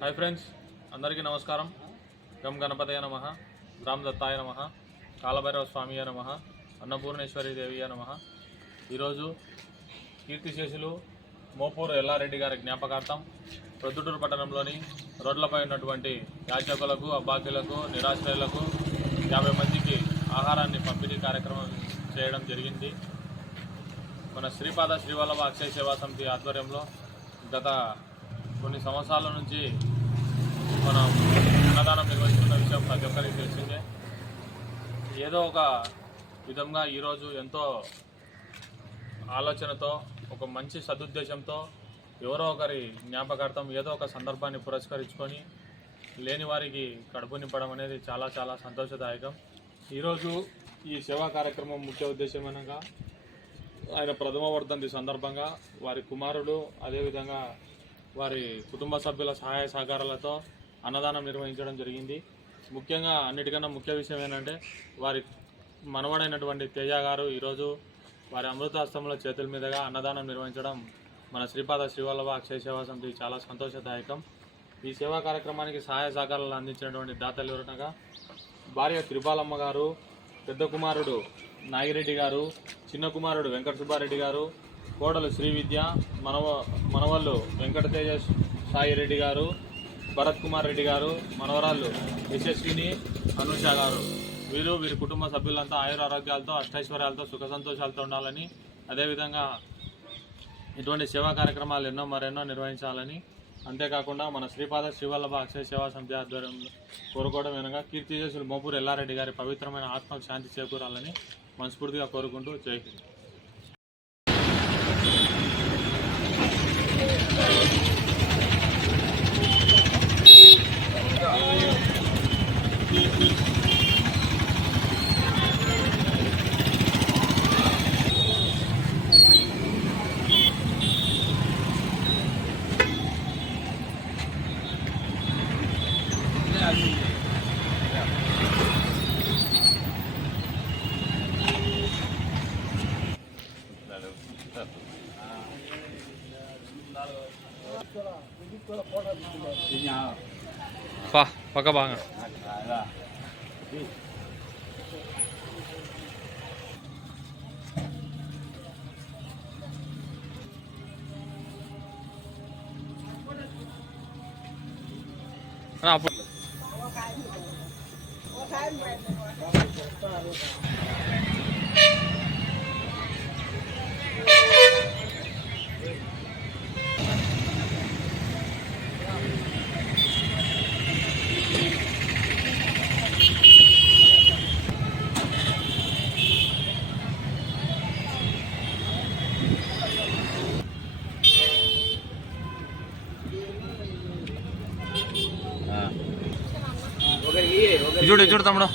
Hi friends अंदरिकी नमस्कारम गम गणपतये नमः राम दत्ताय नमः कालभैरव स्वामी नमः अन्नपूर्णेश्वरी देवी नमः कीर्तिशेषुलु మోపూరు ఎల్లారెడ్డి గారి జ్ఞాపకార్థం ప్రొద్దుటూరు పట్టణంలోని రోడ్లపై ఉన్నటువంటి యాచకులకు అబ్బాకీలకు నిరాశ్రయులకు 50 మందికి ఆహారాన్ని పంపిణీ కార్యక్రమం చేయడం జరిగింది। మన శ్రీపాద శ్రీవల్లభ అక్షయ సేవా సమితి ఆధ్వర్యంలో గత కొన్ని సంవత్సరాల నుంచి మనం అన్నదానం నిర్వహిస్తున్న విషయం ప్రతి ఒక్కరికి తెలిసిందే। ఏదో ఒక విధంగా ఈరోజు ఎంతో ఆలోచనతో ఒక మంచి సదుద్దేశంతో ఎవరో ఒకరి జ్ఞాపకార్థం ఏదో ఒక సందర్భాన్ని పురస్కరించుకొని లేని వారికి కడుపు నింపడం అనేది చాలా చాలా సంతోషదాయకం। ఈరోజు ఈ సేవా కార్యక్రమం ముఖ్య ఉద్దేశం అనగా ఆయన ప్రథమ వర్ధంతి సందర్భంగా వారి కుమారుడు అదేవిధంగా వారి కుటుంబ సభ్యుల సహాయ సహకారాలతో అన్నదానం నిర్వహించడం జరిగింది। ముఖ్యంగా అన్నిటికన్నా ముఖ్య విషయం ఏంటంటే వారి మనవడైనటువంటి తేజ గారు ఈరోజు వారి అమృతాస్తంలో చేతుల మీదుగా అన్నదానం నిర్వహించడం మన శ్రీపాద శ్రీవల్లభ అక్షయ సేవా సమితి చాలా సంతోషదాయకం। ఈ సేవా కార్యక్రమానికి సహాయ సహకారాలు అందించినటువంటి దాతలు ఎవరనగా భార్య త్రిపాలమ్మ గారు, పెద్ద కుమారుడు నాగిరెడ్డి గారు, చిన్న కుమారుడు వెంకట సుబ్బారెడ్డి గారు, కోడలు శ్రీ విద్య, మనవళ్ళు వెంకట తేజ సాయిరెడ్డి గారు, భరత్ కుమార్ రెడ్డి గారు, మనవరాళ్ళు యశస్విని అనుష గారు, వీరి కుటుంబ సభ్యులంతా ఆయుర ఆరోగ్యాలతో అష్టైశ్వర్యాలతో సుఖ సంతోషాలతో ఉండాలని, అదేవిధంగా ఇటువంటి సేవా కార్యక్రమాలు ఎన్నో మరెన్నో నిర్వహించాలని, అంతేకాకుండా మన శ్రీపాద శ్రీవల్లభ అక్షయ సేవా సమితి ఆధ్వర్యంలో కోరుకోవడం వెనుక కీర్తిశేషులు మోపూరు ఎల్లారెడ్డి గారి పవిత్రమైన ఆత్మకు శాంతి చేకూరాలని మనస్ఫూర్తిగా కోరుకుంటూ జై హింద్। పక్క బాగా అప్పుడు చూడు తమ్ముడు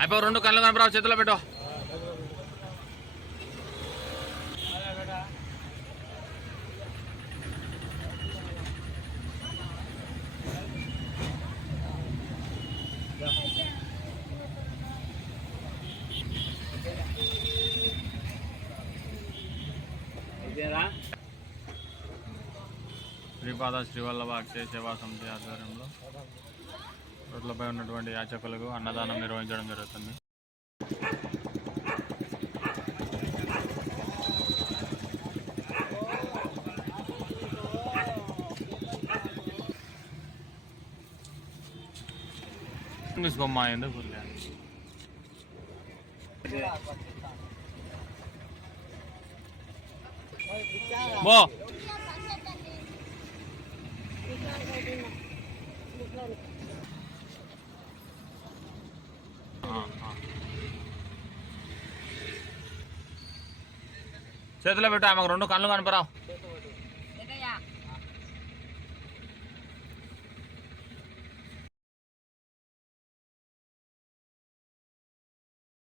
అయిపో రెండు కళ్ళు కనపరావు చేతిలో పెట్టు। శ్రీపాద శ్రీవల్లభ అక్షయ సేవా సమితి ఆధ్వర్యంలో రోడ్లపై ఉన్నటువంటి యాచకులకు అన్నదానం నిర్వహించడం జరుగుతుంది। తీసుకోమ్మా ఎందుకు బో చేతిలో పెట్టు ఆమెకు 2 కళ్ళు కనపరావు.